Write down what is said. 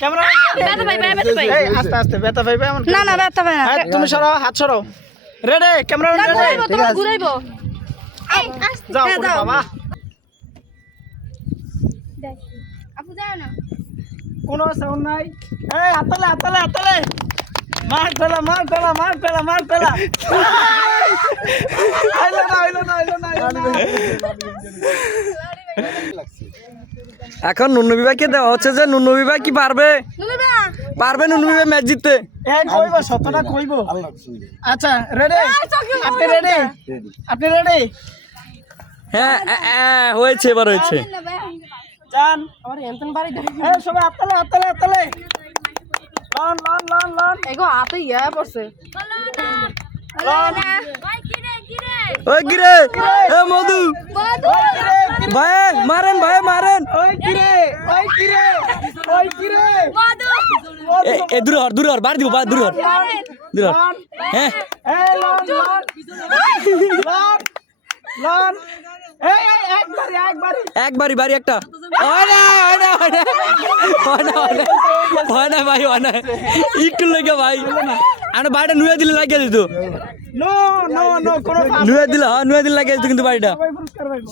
Camera ব্যথা পাই ব্যথা পাই এই আস্তে আস্তে ব্যথা পাইবে এমন না না ব্যথা পাই না হ্যাঁ তুমি সরাও হাত সরাও রেডি ক্যামেরা রেডি ঘুরাইবো তোমার ঘুরাইবো যাও বাবা আপু যাও না কোনো সাউন্ড নাই এই আতলে আতলে আতলে মার ফেলা আইলো না এখন নুনু বিভাগকে দেওয়া হচ্ছে যে নুনু বিভাগ কি পারবে নুনু বিভাগ ম্যাচ জিততে। এই কইবো সতটা কইবো আচ্ছা রেডি আপনি রেডি হ্যাঁ হয়েছে এবার হয়েছে। জান আর এনতন বাড়ি দে এই সবাই আতলে লন এগো হাতে ইয়া পড়ছে ওই গিরে এ মধু ভাই মারেন ওই কিরে এ দূর হর বাড়ি দিব দূর হর হ্যাঁ এই লন এই একবারই বাড়ি একটা হয় না ভাই একটু লেগে ভাই আমরা বাড়িটা নুয়ে দিলে লাগিয়ে দিত নো কোনো নুয়ে দিলে লাগিয়ে দিত কিন্তু বাড়িটা সবাই পুরস্কার পাইবো